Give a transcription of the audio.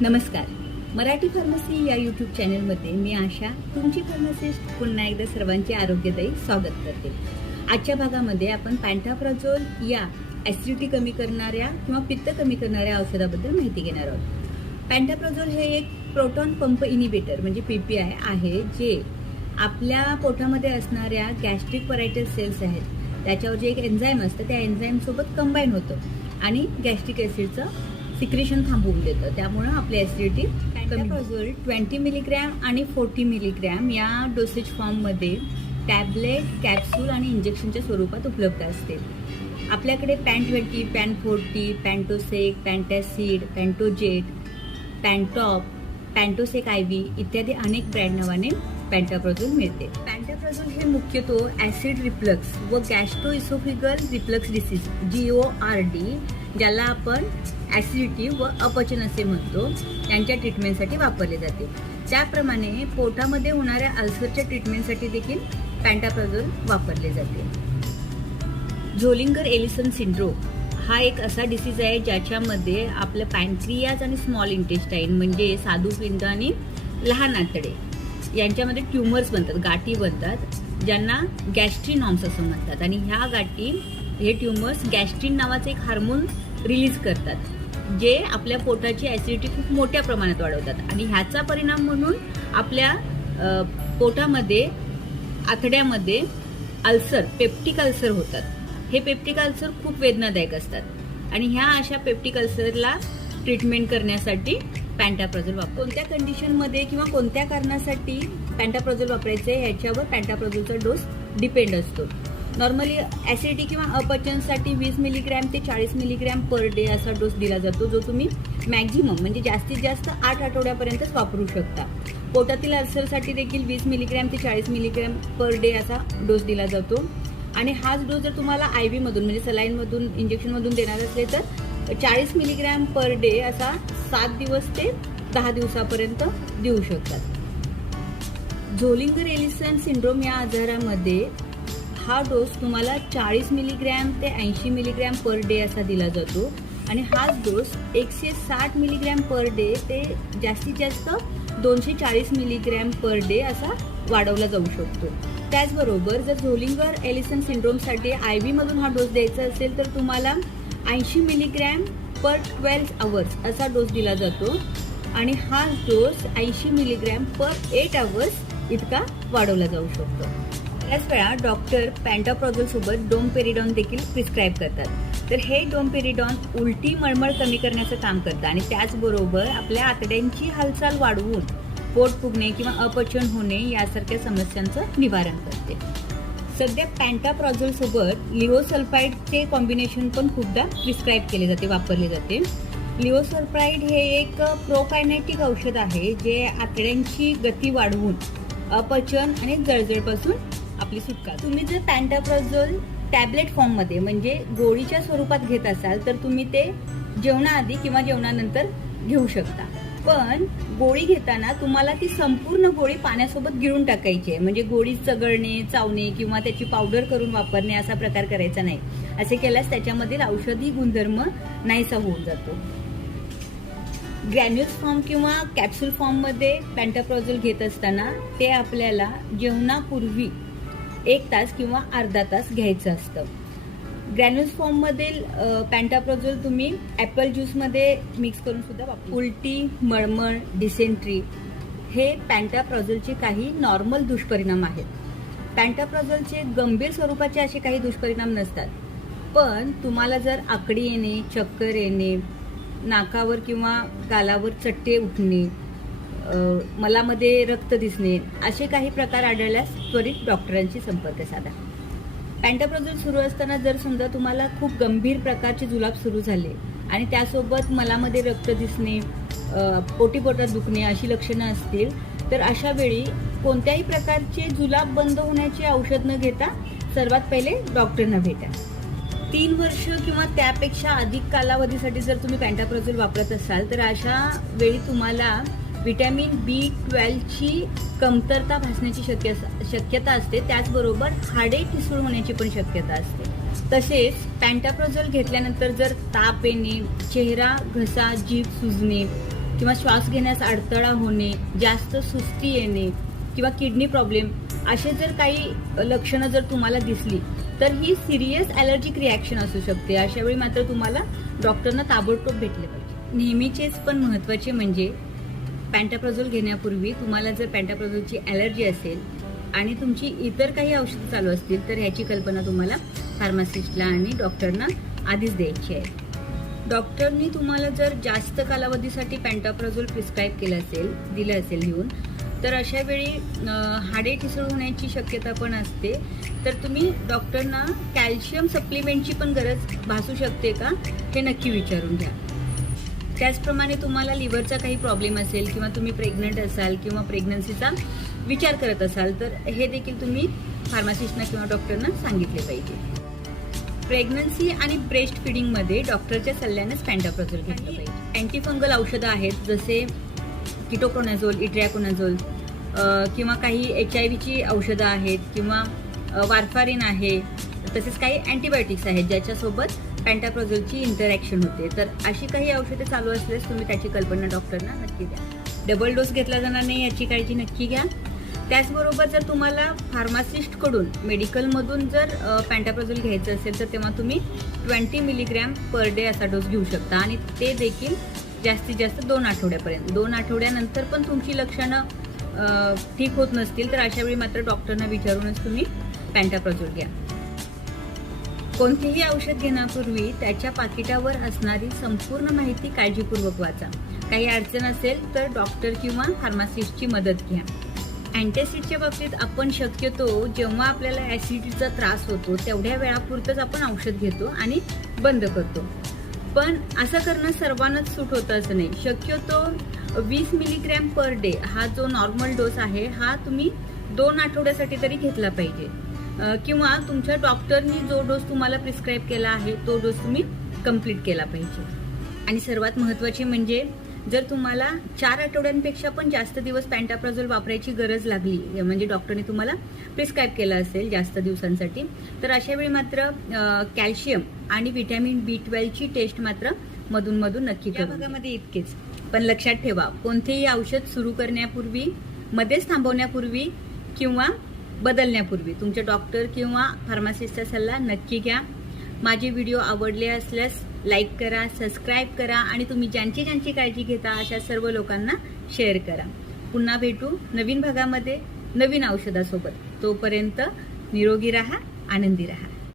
नमस्कार. मराठी फार्मसी या यूट्यूब चॅनलमध्ये मी आशा तुमची फार्मसिस्ट पुन्हा एकदा सर्वांचे आरोग्यदायी स्वागत करते. आजच्या भागामध्ये आपण पॅन्टाप्राझोल या ॲसिडिटी कमी करणाऱ्या किंवा पित्त कमी करणाऱ्या औषधाबद्दल माहिती घेणार आहोत. पॅन्टाप्राझोल हे एक प्रोटॉन पंप इनिबिटर म्हणजे पी पी आय आहे जे आपल्या पोटामध्ये असणाऱ्या गॅस्ट्रिक परायटस सेल्स आहेत. त्याच्यावर जे एक एन्झाईम असतं त्या एन्झाईमसोबत कंबाईन होतं आणि गॅस्ट्रिक ॲसिडचं सिक्रेशन थांबवून देतं. त्यामुळं आपली ॲसिडिटी पॅन्टाप्राझोल ट्वेंटी मिलीग्रॅम आणि फोर्टी मिलीग्रॅम या डोसेज फॉर्ममध्ये टॅबलेट कॅप्सूल आणि इंजेक्शनच्या स्वरूपात उपलब्ध असते आपल्याकडे pan twenty pan forty Pantosec Pantacid Pantojet Pantop Pantosec I V इत्यादी अनेक ब्रँड नावाने पॅन्टाप्राझोल मिळते पॅन्टाप्राझोल हे मुख्यतः ॲसिड रिफ्लक्स व gastro oesophageal reflux disease G O R D ज्याला आपण ॲसिडिटी व अपचन असे म्हणतो त्यांच्या ट्रीटमेंटसाठी वापरले जाते. त्याप्रमाणे पोटामध्ये होणाऱ्या अल्सरच्या ट्रीटमेंटसाठी देखील पॅन्टाप्राझोल वापरले जाते. झोलिंगर एलिसन सिंड्रोम हा एक असा डिसीज आहे ज्याच्यामध्ये आपलं पॅन्क्रियाज आणि स्मॉल इंटेस्टाईन म्हणजे साधूपिंड आणि लहान आतडे यांच्यामध्ये ट्युमर्स बनतात गाठी बनतात ज्यांना गॅस्ट्रिनॉम्स असं म्हणतात. आणि ह्या गाठी हे ट्युमर्स गॅस्ट्रिन नावाचं एक हार्मोन रिलीज करतात जे आपल्या पोटाची ॲसिडिटी खूप मोठ्या प्रमाणात वाढवतात. आणि ह्याचा परिणाम म्हणून आपल्या पोटामध्ये आतड्यामध्ये अल्सर पेप्टिक अल्सर होतात. हे पेप्टिक अल्सर खूप वेदनादायक असतात. आणि ह्या अशा पेप्टिक अल्सरला ट्रीटमेंट करण्यासाठी पॅन्टाप्राझोल वापर कोणत्या कंडिशनमध्ये किंवा कोणत्या कारणासाठी पॅन्टाप्राझोल वापरायचे आहे ह्याच्यावर पॅन्टाप्राझोलचा डोस डिपेंड असतो. नॉर्मली ॲसिडिटी किंवा अपचनसाठी वीस मिलीग्रॅम ते चाळीस मिलीग्रॅम पर डे असा डोस दिला जातो जो तुम्ही मॅक्झिमम म्हणजे जास्तीत जास्त आठ आठवड्यापर्यंतच वापरू शकता. पोटातील अल्सरसाठी देखील वीस मिलीग्रॅम ते चाळीस मिलीग्रॅम पर डे असा डोस दिला जातो. आणि हाच डोस जर तुम्हाला आय व्हीमधून म्हणजे सलाईनमधून इंजेक्शनमधून देणार असले तर चाळीस मिलीग्रॅम पर डे असा सात दिवस ते दहा दिवसापर्यंत देऊ शकतात. झोलिंगर एलिसन सिंड्रोम या आजारामध्ये हा डोस तुम्हाला चाळीस मिलीग्रॅम ते ऐंशी मिलीग्रॅम पर डे असा दिला जातो. आणि हाच डोस एकशे साठ मिलीग्रॅम पर डे ते जास्तीत जास्त दोनशे चाळीस मिलीग्रॅम पर डे असा वाढवला जाऊ शकतो. त्याचबरोबर जर झोलिंगर एलिसन सिंड्रोमसाठी आय व्हीमधून हा डोस द्यायचा असेल तर तुम्हाला ऐंशी मिलीग्रॅम पर ट्वेल्व आवर्स असा डोस दिला जातो. आणि हा डोस ऐंशी मिलीग्रॅम पर एट आवर्स इतका वाढवला जाऊ शकतो. त्याच वेळा डॉक्टर पॅन्टाप्रॉझोल सोबत डोमपेरिडॉन देखील प्रिस्क्राईब करतात. तर हे डोमपेरिडॉन उलटी मळमळ कमी करण्याचं काम करतं आणि त्याचबरोबर आपल्या आतड्यांची हालचाल वाढवून पोट फुगणे किंवा अपचन होणे यासारख्या समस्यांचं निवारण करते. सध्या पॅन्टाप्रॉझोल सोबत लिओसल्फाईडचे कॉम्बिनेशन पण खूपदा प्रिस्क्राईब केले जाते वापरले जाते. लिओसल्फाईड हे एक प्रोकायनेटिक औषध आहे जे आतड्यांची गती वाढवून अपचन आणि जळजळपासून आपली सुटका. तुम्ही जर पॅन्टाप्रॉझोल टॅबलेट फॉर्ममध्ये म्हणजे गोळीच्या स्वरूपात घेत असाल तर तुम्ही ते जेवणाआधी किंवा जेवणानंतर घेऊ शकता. पण गोळी घेताना तुम्हाला ती संपूर्ण गोळी पाण्यासोबत गिळून टाकायची आहे. म्हणजे गोळी चगळणे चावणे किंवा त्याची पावडर करून वापरणे असा प्रकार करायचा नाही. असे केल्यास त्याच्यामधील औषधी गुणधर्म नाहीसा होऊन जातो. ग्रॅन्युल्स फॉर्म किंवा कॅप्सूल फॉर्ममध्ये पॅन्टाप्रॉझोल घेत असताना ते आपल्याला जेवणापूर्वी एक तास किंवा अर्धा तास घ्यायचं असतं. ग्रॅन्युल्स फॉर्ममधील पॅन्टाप्रॉझोल तुम्ही ॲपल ज्यूसमध्ये मिक्स करून सुद्धा वापरू उलटी मळमळ डिसेंट्री हे पॅन्टाप्रॉझोलचे काही नॉर्मल दुष्परिणाम आहेत. पॅन्टाप्रॉझोलचे गंभीर स्वरूपाचे असे काही दुष्परिणाम नसतात. पण तुम्हाला जर आकडी येणे चक्कर येणे नाकावर किंवा गालावर चट्टे उठणे मलामध्ये रक्त दिसणे असे काही प्रकार आढळल्यास त्वरित डॉक्टरांशी संपर्क साधा. पॅन्टाप्रोझोल सुरू असताना जर समजा तुम्हाला खूप गंभीर प्रकारचे जुलाब सुरू झाले आणि त्यासोबत मलामध्ये रक्त दिसणे पोटीपोटात दुखणे अशी लक्षणं असतील तर अशा वेळी कोणत्याही प्रकारचे जुलाब बंद होण्याचे औषध न घेता सर्वात पहिले डॉक्टरना भेटा. तीन वर्ष किंवा त्यापेक्षा अधिक कालावधीसाठी जर तुम्ही पॅन्टाप्रोझोल वापरत असाल तर अशा वेळी तुम्हाला व्हिटॅमिन बी ट्वेल्वची कमतरता भासण्याची शक्य शक्यता असते. त्याचबरोबर हाडे ठिसूळ होण्याची पण शक्यता असते. तसेच पॅन्टाप्रोझोल घेतल्यानंतर जर ताप येणे चेहरा घसा जीभ सुजणे किंवा श्वास घेण्यास अडथळा होणे जास्त सुस्ती येणे किंवा किडनी प्रॉब्लेम असे जर काही लक्षणं जर तुम्हाला दिसली तर ही सिरियस ॲलर्जिक रिॲक्शन असू शकते. अशावेळी मात्र तुम्हाला डॉक्टरना ताबडतोब भेटले पाहिजे. नेहमीचेच पण महत्त्वाचे म्हणजे पॅन्टाप्रोझोल घेण्यापूर्वी तुम्हाला जर पॅन्टाप्रोझोलची ॲलर्जी असेल आणि तुमची इतर काही औषधं चालू असतील तर ह्याची कल्पना तुम्हाला फार्मासिस्टला आणि डॉक्टरना आधीच द्यायची आहे. डॉक्टरनी तुम्हाला जर जास्त कालावधीसाठी पॅन्टाप्रोझोल प्रिस्क्राईब केलं असेल दिलं असेल लिहून तर अशा वेळी हाडे ठिसळ होण्याची शक्यता पण असते. तर तुम्ही डॉक्टरना कॅल्शियम सप्लिमेंटची पण गरज भासू शकते का? हे नक्की विचारून घ्या. त्याचप्रमाणे तुम्हाला लिव्हरचा काही प्रॉब्लेम असेल किंवा तुम्ही प्रेग्नंट असाल किंवा प्रेग्नन्सीचा विचार करत असाल तर हे देखील तुम्ही फार्मासिस्टना किंवा डॉक्टरना सांगितले पाहिजे. प्रेग्नन्सी आणि ब्रेस्ट फिडिंगमध्ये डॉक्टरच्या सल्ल्यानेच पॅन्टाप्रोझोल घेतलं पाहिजे. अँटीफंगल औषधं आहेत जसे किटोकोनाझोल इट्रॅकोनाझोल किंवा काही एच आय व्हीची औषधं आहेत किंवा वारफारिन आहे तसेच काही अँटीबायोटिक्स आहेत ज्याच्यासोबत पॅन्टाप्रोझोलची इंटरॅक्शन होते. तर अशी काही औषधं चालू असल्यास तुम्ही त्याची कल्पना डॉक्टरना नक्की द्या. डबल डोस घेतला जाणार नाही याची काळजी नक्की घ्या. त्याचबरोबर जर तुम्हाला फार्मासिस्टकडून मेडिकलमधून जर पॅन्टाप्रोझोल घ्यायचं असेल तर तेव्हा तुम्ही ट्वेंटी मिलीग्रॅम पर डे असा डोस घेऊ शकता. आणि ते देखील जास्तीत जास्त दोन आठवड्यापर्यंत. दोन आठवड्यानंतर पण तुमची लक्षणं ठीक होत नसतील तर अशावेळी मात्र डॉक्टरना विचारूनच तुम्ही पॅन्टाप्रोझोल घ्या. कोणतेही औषध घेण्यापूर्वी त्याच्या पाकिटावर असणारी संपूर्ण माहिती काळजीपूर्वक वाचा. काही अडचण असेल तर डॉक्टर किंवा फार्मासिस्टची मदत घ्या. अँटॅसिडच्या बाबतीत आपण शक्यतो जेव्हा आपल्याला ॲसिडचा त्रास होतो तेवढ्या वेळापुरतंच आपण औषध घेतो आणि बंद करतो. पण असं करणं सर्वांनाच सूट होतं असं नाही. शक्यतो वीस मिलीग्रॅम पर डे हा जो नॉर्मल डोस आहे हा तुम्ही दोन आठवड्यासाठी तरी घेतला पाहिजे. किंवा तुमच्या डॉक्टरनी जो डोस तुम्हाला प्रिस्क्राईब केला आहे तो डोस तुम्ही कंप्लीट केला पाहिजे. आणि सर्वात महत्त्वाचे म्हणजे जर तुम्हाला चार आठवड्यांपेक्षा पण जास्त दिवस पॅन्टाप्राझोल वापरायची गरज लागली म्हणजे डॉक्टरने तुम्हाला प्रिस्क्राईब केलं असेल जास्त दिवसांसाठी तर अशा वेळी मात्र कॅल्शियम आणि व्हिटॅमिन बी ट्वेल्वची टेस्ट मात्र मधून मधून नक्की या भागामध्ये इतकेच. पण लक्षात ठेवा कोणतेही औषध सुरू करण्यापूर्वी मध्येच थांबवण्यापूर्वी किंवा बदलण्यापूर्वी. तुमचे डॉक्टर किंवा फार्मासिस्टचा सल्ला नक्की घ्या. माझे व्हिडिओ आवडले असल्यास लाईक करा सबस्क्राईब करा आणि तुम्ही ज्यांची ज्यांची काळजी घेता अशा सर्व लोकांना शेअर करा. पुन्हा भेटू नवीन भागामध्ये नवीन औषधासोबत. तोपर्यंत निरोगी राहा आनंदी राहा.